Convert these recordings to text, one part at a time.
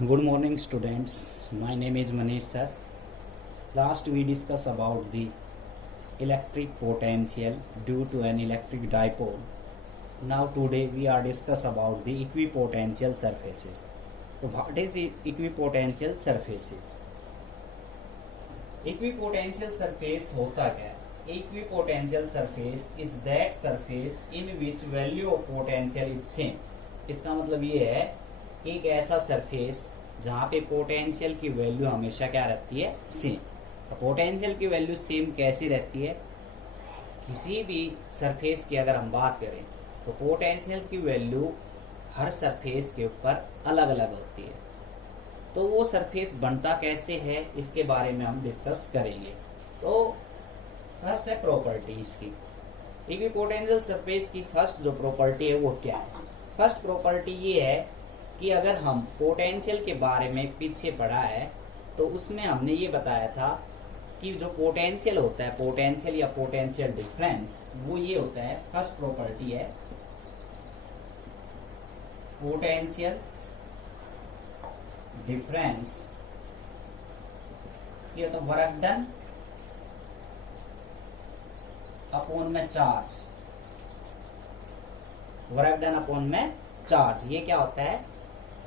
Good morning, students. My name is Manish sir. Last we discussed about the electric potential due to an electric dipole. Now today we are discuss about the equipotential surfaces. So what is equipotential surfaces? Equipotential surface होता क्या है? Equipotential surface is that surface in which value of potential is same. इसका मतलब ये है कि एक ऐसा सरफेस जहाँ पे पोटेंशियल की वैल्यू हमेशा क्या रहती है, सेम। तो पोटेंशियल की वैल्यू सेम कैसी रहती है? किसी भी सरफेस की अगर हम बात करें तो पोटेंशियल की वैल्यू हर सरफेस के ऊपर अलग अलग होती है। तो वो सरफेस बनता कैसे है इसके बारे में हम डिस्कस करेंगे। तो फर्स्ट है प्रॉपर्टीज की। इक्विपोटेंशियल सरफेस की फर्स्ट जो प्रॉपर्टी है वो क्या है? फर्स्ट प्रॉपर्टी ये है कि अगर हम पोटेंशियल के बारे में पीछे पढ़ा है तो उसमें हमने ये बताया था कि जो पोटेंशियल होता है, पोटेंशियल या पोटेंशियल डिफरेंस, वो ये होता है, फर्स्ट प्रॉपर्टी है पोटेंशियल डिफरेंस। ये तो वर्क डन अपॉन में चार्ज, वर्क डन अपॉन में चार्ज, ये क्या होता है?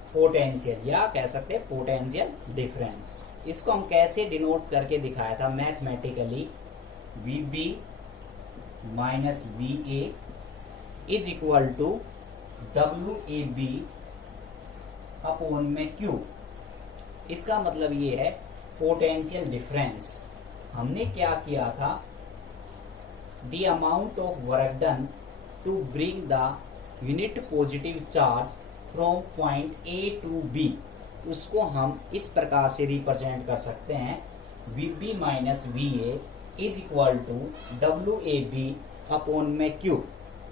पोटेंशियल, या कह सकते हैं पोटेंशियल डिफरेंस। इसको हम कैसे डिनोट करके दिखाया था mathematically? VB minus VA is equal to WAB upon में Q। इसका मतलब ये है पोटेंशियल डिफरेंस। हमने क्या किया था? The amount of work done to bring the unit positive charge from point A to B, उसको हम इस प्रकार से रिप्रेजेंट कर सकते हैं, VB minus VA is equal to WAB upon में Q।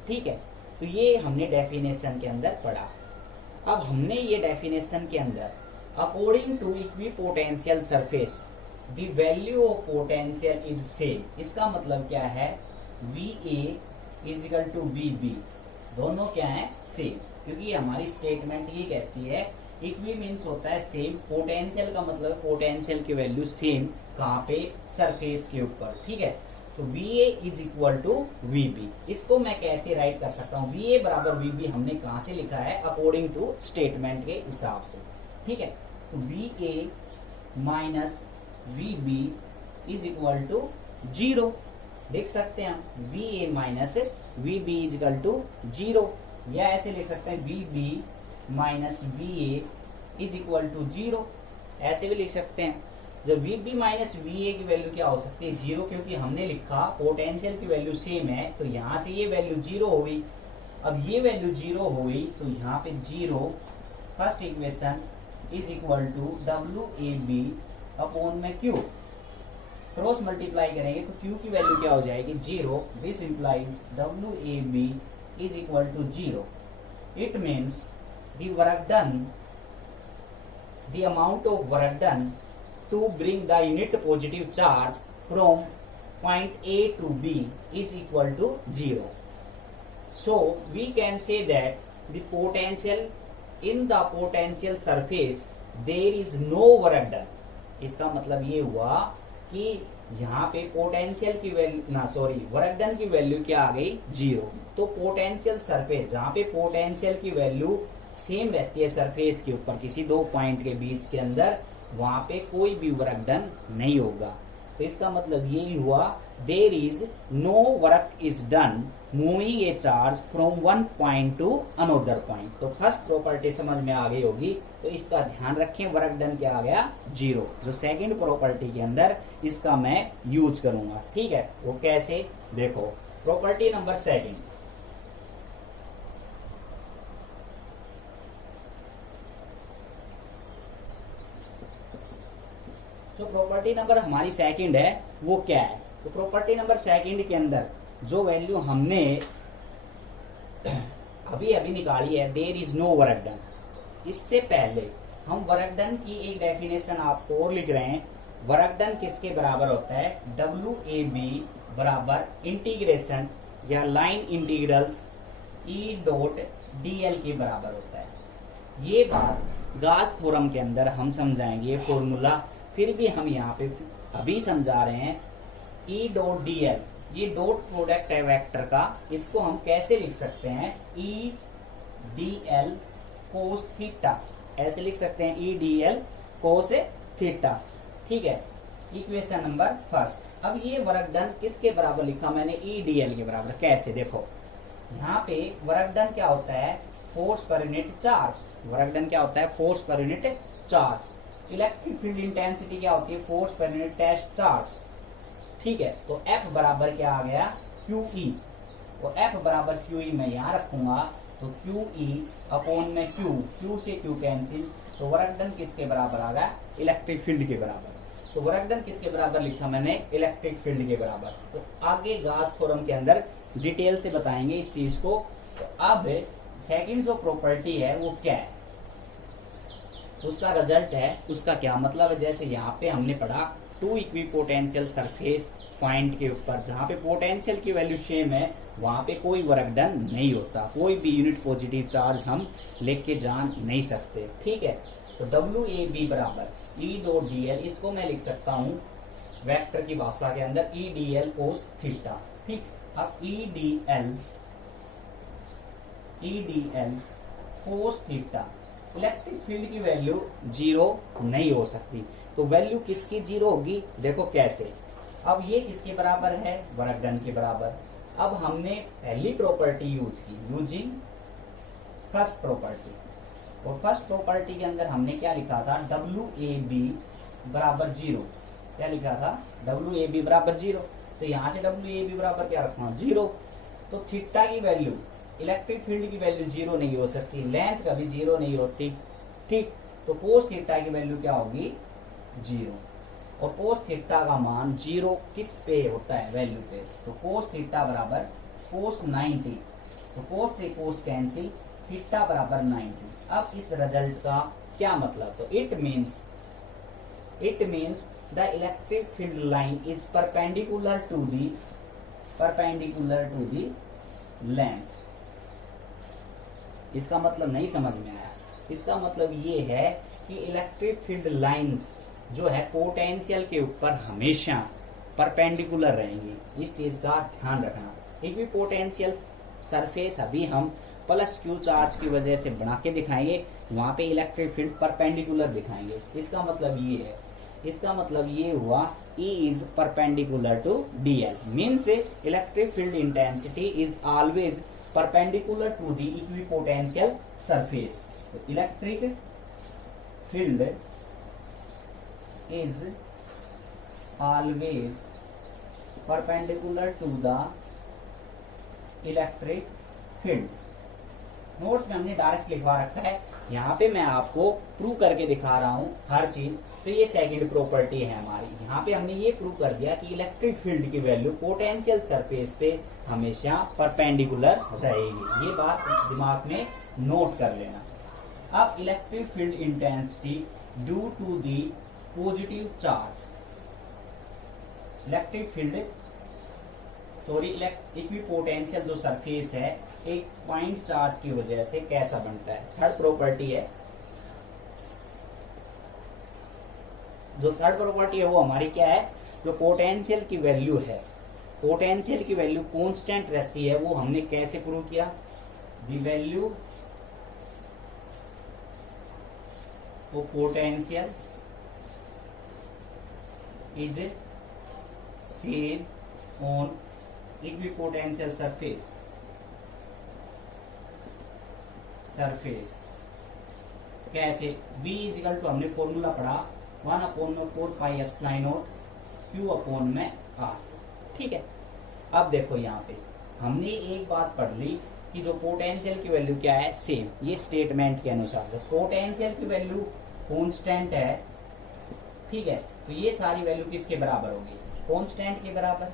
ठीक है, तो ये हमने डेफिनेशन के अंदर पढ़ा। अब हमने ये डेफिनेशन के अंदर according to equipotential surface the value of potential is same. इसका मतलब क्या है? VA is equal to VB, दोनों क्या है? सेम। क्योंकि हमारी स्टेटमेंट ये कहती है इक्वी मीन्स होता है सेम, पोटेंशियल का मतलब पोटेंशियल की वैल्यू सेम कहाँ पे? सरफेस के ऊपर। ठीक है, तो VA is equal to VB। इसको मैं कैसे राइट कर सकता हूँ? VA बराबर VB हमने कहाँ से लिखा है? अकॉर्डिंग टू स्टेटमेंट के हिसाब से। ठीक है, तो VA minus VB is equal to 0 लिख सकते हैं हम। VA minus VB is equal to 0, या ऐसे लिख सकते हैं VB minus VA is equal to 0, ऐसे भी लिख सकते हैं। जब VB माइनस VA की वैल्यू क्या हो सकती है? 0, क्योंकि हमने लिखा पोटेंशियल की वैल्यू सेम है, तो यहाँ से ये वैल्यू 0 हो गई। अब ये वैल्यू 0 हो गई तो यहाँ पे 0 first equation is equal to WAB upon में Q। क्रॉस मल्टीप्लाई करेंगे तो Q की वैल्यू क्या हो जाएगी? 0। This implies WAB is equal to 0. It means the work done, the amount of work done to bring the unit positive charge from point A to B is equal to 0. So we can say that the potential in the potential surface there is no work done. इसका मतलब ये हुआ कि यहाँ पे potential की value work done की value क्या आ गई? 0। तो पोटेंशियल सरफेस जहाँ पे पोटेंशियल की वैल्यू सेम रहती है सरफेस के ऊपर किसी दो पॉइंट के बीच के अंदर, वहां पे कोई भी वर्क डन नहीं होगा। तो इसका मतलब यही हुआ there is no work is done moving a charge from one point to another point. तो फर्स्ट प्रॉपर्टी समझ में आ गई होगी, तो इसका ध्यान रखें, वर्क डन क्या आ गया? 0। जो सेकंड प्रॉपर्टी के अंदर इसका मैं यूज करूंगा। ठीक है, वो कैसे? देखो, प्रॉपर्टी नंबर सेकंड, तो प्रॉपर्टी नंबर हमारी सेकंड है, वो क्या है? तो प्रॉपर्टी नंबर सेकंड के अंदर जो वैल्यू हमने अभी अभी निकाली है, there is no work done, इससे पहले हम वर्क डन की एक डेफिनेशन आपको और लिख रहे हैं। वर्क डन किसके बराबर होता है? WAB बराबर इंटीग्रेशन या line integrals E dot DL के बराबर होता है। ये बात गास थ्योरम के अंदर हम समझाएंगे फॉर्मूला, फिर भी हम यहाँ पे अभी समझा रहे हैं। ई डॉट डी एल, ये डॉट प्रोडक्ट है वेक्टर का, इसको हम कैसे लिख सकते हैं, E D L cos theta, ऐसे लिख सकते हैं, E D L cos theta. ठीक है, इक्वेशन नंबर फर्स्ट। अब ये वर्क डन किसके बराबर लिखा मैंने, ई डी एल के बराबर। कैसे, देखो यहाँ पे वर्क डन क्या होता है, force per unit charge. Work done क्या होता है, force per unit charge. Electric field intensity क्या होती है, force per unit test charge. ठीक है, तो F बराबर क्या आ गया, QE। तो F बराबर QE मैं यहाँ रखूंगा, तो QE अपॉन में Q से Q कैंसिल, तो वर्क डन किसके बराबर आ गया, इलेक्ट्रिक फील्ड के बराबर। तो वर्क डन किसके बराबर लिखा मैंने, इलेक्ट्रिक फील्ड के बराबर। तो आगे गास थ्योरम के अंदर डिटेल से बताएंगे इस चीज को। तो अब सेकंड जो प्रॉपर्टी है वो क्या है, उसका रिजल्ट है, उसका क्या मतलब है। जैसे यहाँ पे हमने पढ़ा टू इक्विपोटेंशियल सरफेस पॉइंट के ऊपर, जहाँ पे पोटेंशियल की वैल्यू सेम है वहां पे कोई वर्क डन नहीं होता, कोई भी यूनिट पॉजिटिव चार्ज हम लेके जा नहीं सकते। ठीक है, तो डब्ल्यू ए बी बराबर ई डॉट डी एल, इसको मैं लिख सकता हूँ वेक्टर की भाषा के अंदर E D L cos theta. ठीक, अब E D L cos theta, electric field की वैल्यू जीरो नहीं हो सकती, तो वैल्यू किसकी जीरो होगी, देखो कैसे। अब ये किसके बराबर है, वर्क डन के बराबर। अब हमने पहली प्रॉपर्टी यूज की, यूजिंग फर्स्ट प्रॉपर्टी। और फर्स्ट प्रॉपर्टी के अंदर हमने क्या लिखा था, डब्ल्यू ए बी बराबर जीरो। क्या लिखा था, डब्ल्यू ए बी बराबर जीरो। तो यहाँ से डब्ल्यू ए बी बराबर क्या रखना, जीरो। तो थीटा की वैल्यू, इलेक्ट्रिक फील्ड की वैल्यू जीरो नहीं हो सकती, लेंथ कभी जीरो नहीं होती। ठीक, तो कोस थीटा की वैल्यू क्या होगी, जीरो। और कोस थीटा का मान जीरो किस पे होता है, वैल्यू पे। तो कोस थीटा बराबर कोस 90, तो कोस से कोस कैंसिल, थीटा बराबर 90। अब इस रिजल्ट का क्या मतलब, तो it means the electric field line is perpendicular to the length. इसका मतलब नहीं समझ में आया, इसका मतलब ये है कि इलेक्ट्रिक फील्ड लाइंस जो है पोटेंशियल के ऊपर हमेशा परपेंडिकुलर रहेंगी, इस चीज का ध्यान रखना। इक्विपोटेंशियल सरफेस अभी हम प्लस क्यू चार्ज की वजह से बना के दिखाएंगे, वहां पे इलेक्ट्रिक फील्ड परपेंडिकुलर दिखाएंगे। इसका मतलब ये है, इसका मतलब ये हुआ E is perpendicular to DL, means electric field intensity is always perpendicular to the equipotential surface. Electric field is always perpendicular to the electric field। Notes में हमने डायरेक्ट लिखवा रखा है, यहाँ पे मैं आपको प्रूव करके दिखा रहा हूँ हर चीज। तो ये सेकंड प्रॉपर्टी है हमारी, यहाँ पे हमने ये प्रूव कर दिया कि इलेक्ट्रिक फील्ड की वैल्यू पोटेंशियल सरफेस पे हमेशा परपेंडिकुलर रहेगी। ये बात दिमाग में नोट कर लेना। अब electric field intensity due to the positive charge, electric field equipotential जो सरफेस है एक पॉइंट चार्ज की वजह से कैसा बनता है, थर्ड प्रॉपर्टी है। जो थर्ड प्रॉपर्टी है वो हमारी क्या है, जो पोटेंशियल की वैल्यू है, पोटेंशियल की वैल्यू कांस्टेंट रहती है, वो हमने कैसे प्रूव किया, the value of potential is seen on equipotential surface कैसे, B इजिकल टू हमने फॉर्मूला पढ़ा 1/4πε0 Q/r। ठीक है, अब देखो यहाँ पे हमने एक बात पढ़ ली कि जो पोटेंशियल की वैल्यू क्या है, सेम। ये स्टेटमेंट के अनुसार पोटेंशियल की वैल्यू कांस्टेंट है, ठीक है, तो ये सारी वैल्यू किसके बराबर होगी, कांस्टेंट के बराबर।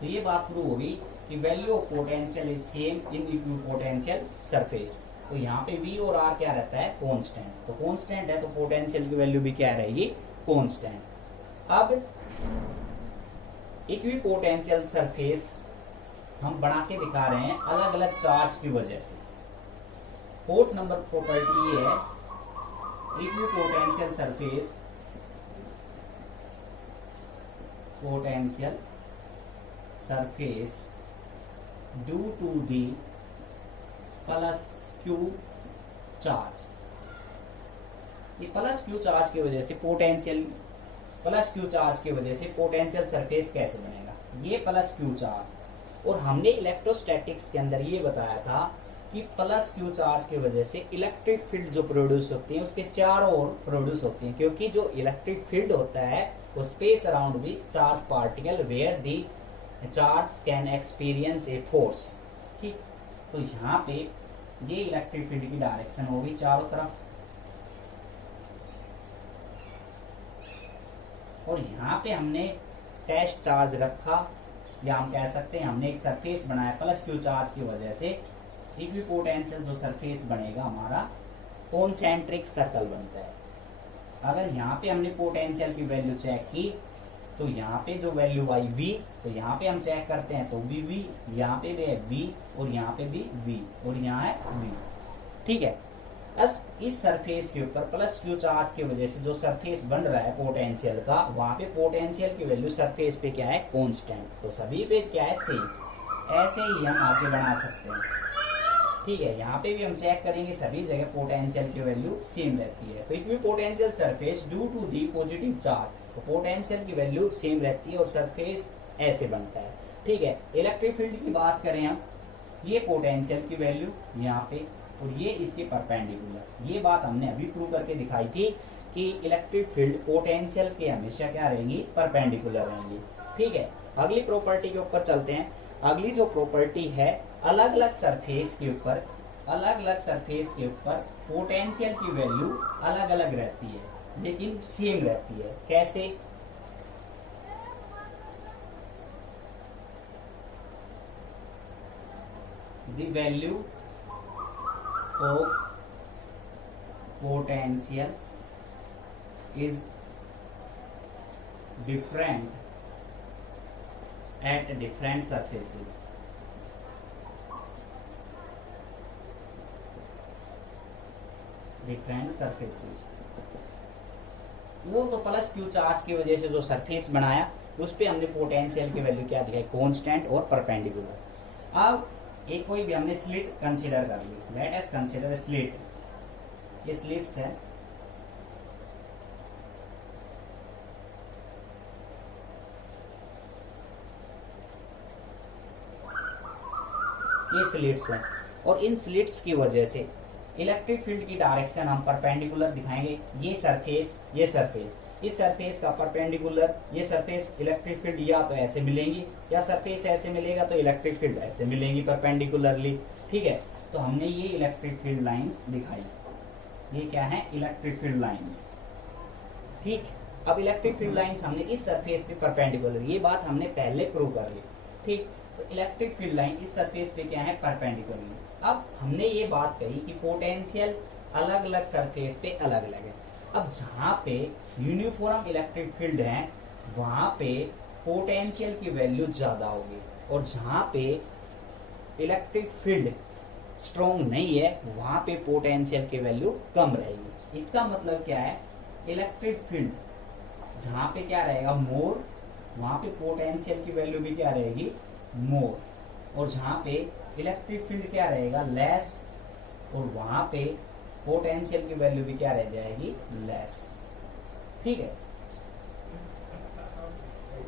तो ये बात प्रूव होगी कि value of potential is same in equipotential surface. तो यहाँ पे V और R क्या रहता है, कांस्टेंट। तो कांस्टेंट है तो पोटेंशियल की वैल्यू भी क्या रहेगी, कांस्टेंट। अब इक्विपोटेंशियल सरफेस हम बना के दिखा रहे हैं अलग अलग चार्ज की वजह से। फोर्थ नंबर प्रॉपर्टी ये है equipotential surface, potential surface due to the plus Q charge. ये प्लस क्यू चार्ज की वजह से पोटेंशियल, प्लस क्यू चार्ज की वजह से पोटेंशियल सरफेस कैसे बनेगा, ये प्लस क्यू चार्ज। और हमने इलेक्ट्रोस्टैटिक्स के अंदर ये बताया था कि प्लस क्यू चार्ज की वजह से इलेक्ट्रिक फील्ड जो प्रोड्यूस होती है उसके चारों ओर प्रोड्यूस होती है, क्योंकि जो इलेक्ट्रिक फील्ड होता है वो space around the charge particle where the charge can experience a force. ठीक, तो यहाँ पे ये इलेक्ट्रिक फील्ड की डायरेक्शन होगी चारों तरफ, और यहाँ पे हमने टेस्ट चार्ज रखा, या हम कह सकते हैं हमने एक सरफेस बनाया प्लस क्यू चार्ज की वजह से। इक्विपोटेंशियल जो सरफेस बनेगा हमारा कॉन्सेंट्रिक सर्कल बनता है। अगर यहाँ पे हमने पोटेंशियल की वैल्यू चेक की तो यहाँ पे जो वैल्यू आई v, तो यहाँ पे हम चेक करते हैं तो भी v, यहाँ पे भी है v, और यहाँ पे भी v, और यहाँ है v। ठीक है, बस इस सरफेस के ऊपर प्लस क्यू चार्ज की वजह से जो सरफेस बन रहा है पोटेंशियल का, वहां पे पोटेंशियल की वैल्यू सरफेस पे क्या है, कांस्टेंट। तो सभी पे क्या है, सेम। ऐसे ही हम आगे बना सकते हैं। ठीक है, यहाँ पे भी हम चेक करेंगे सभी जगह पोटेंशियल की वैल्यू सेम रहती है। तो equipotential surface due to the positive charge, तो पोटेंशियल की वैल्यू सेम रहती है और सरफेस ऐसे बनता है। ठीक है, इलेक्ट्रिक फील्ड की बात करें हम, ये पोटेंशियल की वैल्यू यहाँ पे और ये इसके परपेंडिकुलर। ये बात हमने अभी प्रूव करके दिखाई थी कि इलेक्ट्रिक फील्ड पोटेंशियल के हमेशा क्या रहेंगी, परपेंडिकुलर रहेंगी। ठीक है, अगली प्रॉपर्टी के ऊपर चलते हैं। अगली जो प्रॉपर्टी है, अलग अलग सरफेस के ऊपर, अलग अलग सरफेस के ऊपर पोटेंशियल की वैल्यू अलग अलग रहती है लेकिन सेम रहती है। कैसे? The value of potential is different at different surfaces। Different surfaces, वो तो प्लस क्यू चार्ज की वजह से जो सरफेस बनाया उस पे हमने पोटेंशियल की वैल्यू क्या दिखाई, कांस्टेंट और परपेंडिकुलर। अब एक कोई भी हमने स्लिट कंसीडर कर ली, लेट अस कंसीडर स्लिट। ये स्लिट्स है, ये स्लिट्स हैं, और इन स्लिट्स की वजह से इलेक्ट्रिक फील्ड की डायरेक्शन हम परपेंडिकुलर दिखाएंगे। ये सरफेस, ये सरफेस, इस सरफेस का परपेंडिकुलर, ये सरफेस इलेक्ट्रिक फील्ड या तो ऐसे मिलेंगी, या सरफेस ऐसे मिलेगा तो इलेक्ट्रिक फील्ड ऐसे मिलेंगी परपेंडिकुलरली। ठीक है, तो हमने ये इलेक्ट्रिक फील्ड लाइंस दिखाई। ये क्या है, इलेक्ट्रिक फील्ड लाइंस। ठीक, अब इलेक्ट्रिक फील्ड लाइंस हमने इस सरफेस पे परपेंडिकुलर, ये बात हमने पहले प्रूव कर ली। ठीक, तो इलेक्ट्रिक फील्ड लाइन इस सरफेस पे क्या है, परपेंडिकुलर। अब हमने ये बात कही कि पोटेंशियल अलग अलग सरफेस पे अलग अलग है। अब जहां पे यूनिफॉर्म इलेक्ट्रिक फील्ड है वहां पे पोटेंशियल की वैल्यू ज्यादा होगी, और जहां पे इलेक्ट्रिक फील्ड स्ट्रॉन्ग नहीं है वहां पे पोटेंशियल की वैल्यू कम रहेगी। इसका मतलब क्या है, इलेक्ट्रिक फील्ड जहां पे क्या रहेगा, मोर, वहां पे पोटेंशियल की वैल्यू भी क्या रहेगी, मोर। और जहां पे इलेक्ट्रिक फील्ड क्या रहेगा, लेस, और वहां पे पोटेंशियल की वैल्यू भी क्या रह जाएगी, लेस। ठीक है,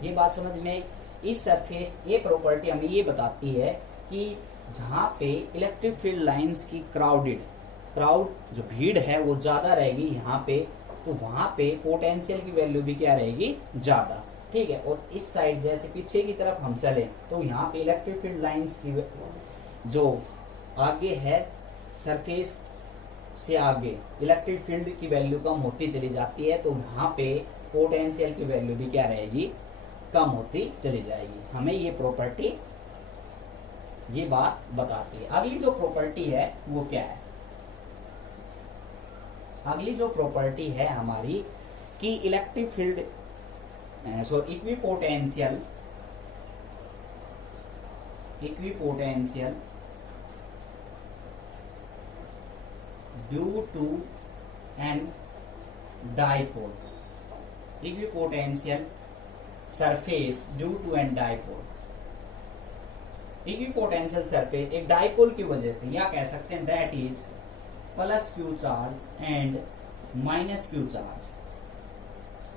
ये बात समझ में। इस सरफेस, ये प्रॉपर्टी हमें ये बताती है कि जहां पे इलेक्ट्रिक फील्ड लाइंस की क्राउड जो भीड़ है वो ज्यादा रहेगी यहाँ पे, तो वहां पे पोटेंशियल की वैल्यू भी क्या रहेगी, ज्यादा। ठीक है, और इस साइड जैसे पीछे की तरफ हम चले तो यहाँ पे इलेक्ट्रिक फील्ड लाइंस की जो आगे है, सरफेस से आगे इलेक्ट्रिक फील्ड की वैल्यू कम होती चली जाती है, तो यहाँ पे पोटेंशियल की वैल्यू भी क्या रहेगी, कम होती चली जाएगी। हमें ये प्रॉपर्टी ये बात बताती है। अगली जो प्रॉपर्टी है वो क्या है, अगली जो प्रॉपर्टी है हमारी कि electric field equipotential due to an dipole, equipotential surface due to an dipole. Equipotential surface एक डाइपोल की वजह से, या कह सकते हैं that is plus Q charge and minus Q charge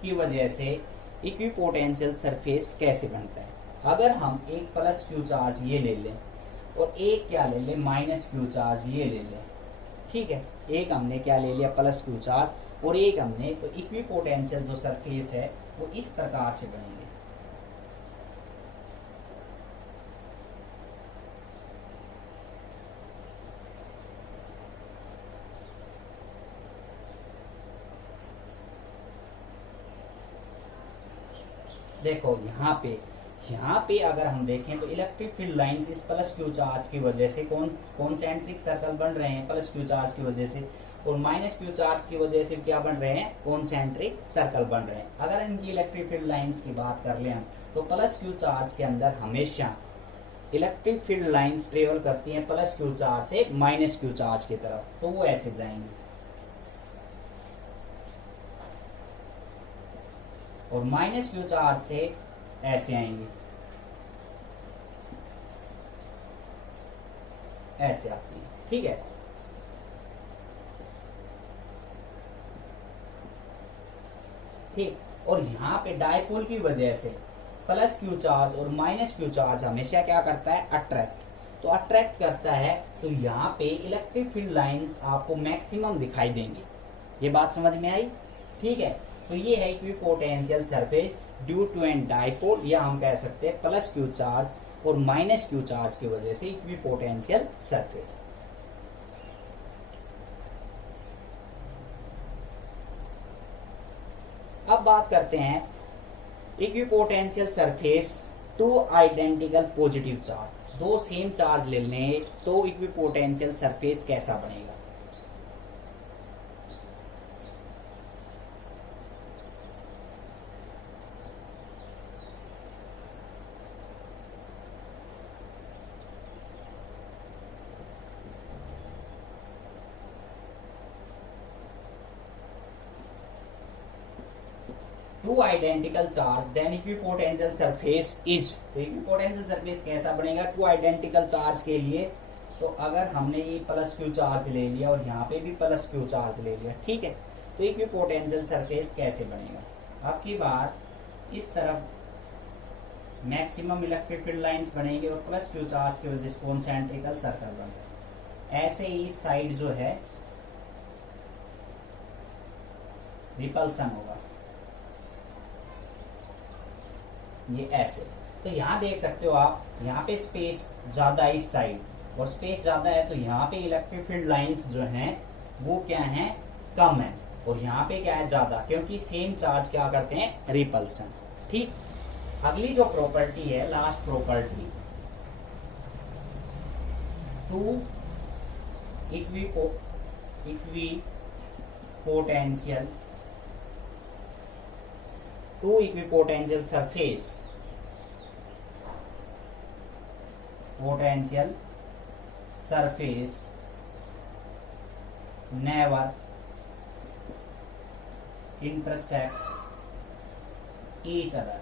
की वजह से इक्विपोटेंशियल सरफेस कैसे बनता है। अगर हम एक प्लस क्यू चार्ज ये ले लें और एक क्या ले लें माइनस क्यू चार्ज ये ले लें, ठीक है, एक हमने क्या ले लिया प्लस क्यू चार्ज और एक हमने, तो इक्विपोटेंशियल जो सरफेस है वो इस प्रकार से बनेंगे। देखो यहाँ पे अगर हम देखें तो इलेक्ट्रिक फील्ड लाइंस इस प्लस क्यू चार्ज की वजह से कॉन्सेंट्रिक सर्कल बन रहे हैं प्लस क्यू चार्ज की वजह से, और माइनस क्यू चार्ज की वजह से क्या बन रहे हैं, कॉन्सेंट्रिक सर्कल बन रहे हैं। अगर इनकी इलेक्ट्रिक फील्ड लाइंस की बात कर लें हम, तो प्लस क्यू चार्ज के अंदर हमेशा इलेक्ट्रिक फील्ड लाइंस ट्रेवल करती हैं प्लस क्यू चार्ज से माइनस क्यू चार्ज की तरफ, तो वो ऐसे जाएंगे। और माइनस क्यू चार्ज से ऐसे आएंगे, ऐसे आती है, ठीक है। ठीक, और यहाँ पे डायपोल की वजह से प्लस क्यू चार्ज और माइनस क्यू चार्ज हमेशा क्या करता है, अट्रैक्ट, तो अट्रैक्ट करता है, तो यहाँ पे इलेक्ट्रिक फील्ड लाइंस आपको मैक्सिमम दिखाई देंगी। ये बात समझ में आई, ठीक है। तो ये है equipotential surface due to an dipole, या हम कह सकते हैं प्लस क्यू चार्ज और माइनस क्यू चार्ज की वजह से इक्विपोटेंशियल सरफेस। अब बात करते हैं equipotential surface two identical positive charge, दो सेम चार्ज ले लें तो इक्विपोटेंशियल सरफेस कैसा बनेगा। Two identical charge then equipotential surface is, तो इक्विपोटेंशियल सरफेस कैसा बनेगा टू आइडेंटिकल चार्ज के लिए। तो अगर हमने ये प्लस क्यू चार्ज ले लिया और यहाँ पे भी प्लस क्यू चार्ज ले लिया, ठीक है, तो इक्विपोटेंशियल सरफेस कैसे बनेगा। अब की बार इस तरफ मैक्सिमम इलेक्ट्रिक फील्ड लाइंस बनेंगे और प्लस क्यू चार्ज की वजह से कॉन्सेंट्रिकल सर्कल बनेगा। ऐसे ही इस साइड जो है रिपल्सन होगा, ये ऐसे। तो यहाँ देख सकते हो आप, यहाँ पे स्पेस ज्यादा है इस साइड, और स्पेस ज्यादा है तो यहाँ पे इलेक्ट्रिक फील्ड लाइंस जो हैं वो क्या हैं, कम है, और यहाँ पे क्या है, ज्यादा, क्योंकि सेम चार्ज क्या करते हैं, रिपल्सन। ठीक, अगली जो प्रॉपर्टी है, last property, two equipotential surface never intersect each other.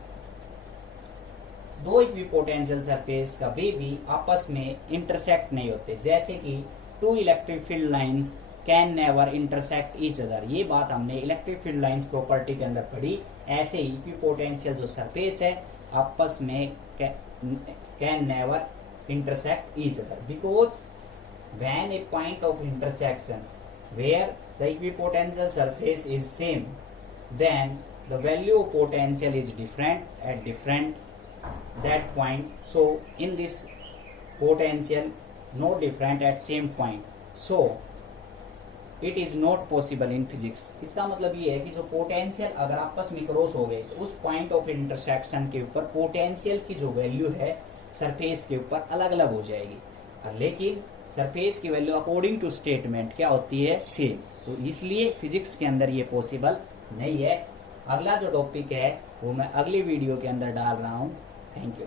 दो इक्विपोटेंशियल सरफेस कभी भी आपस में इंटरसेक्ट नहीं होते, जैसे कि two electric field lines can never intersect each other. ये बात हमने इलेक्ट्रिक फील्ड लाइंस प्रॉपर्टी के अंदर पढ़ी। ऐसे ही इक्विपोटेंशियल जो सरफेस है आपस में can never intersect each other, because when a point of intersection where the equipotential surface is same, then the value of potential is different at different that point. So in this potential no different at same point, so it is not possible in physics. इसका मतलब ये है कि जो potential अगर आपस में cross हो गए तो उस पॉइंट ऑफ इंटरसेक्शन के ऊपर पोटेंशियल की जो वैल्यू है सरफेस के ऊपर अलग अलग हो जाएगी, लेकिन सरफेस की वैल्यू अकॉर्डिंग टू स्टेटमेंट क्या होती है, सेम। तो इसलिए फिजिक्स के अंदर ये पॉसिबल नहीं है। अगला जो टॉपिक है वो मैं अगली वीडियो के अंदर डाल रहा हूँ। Thank you.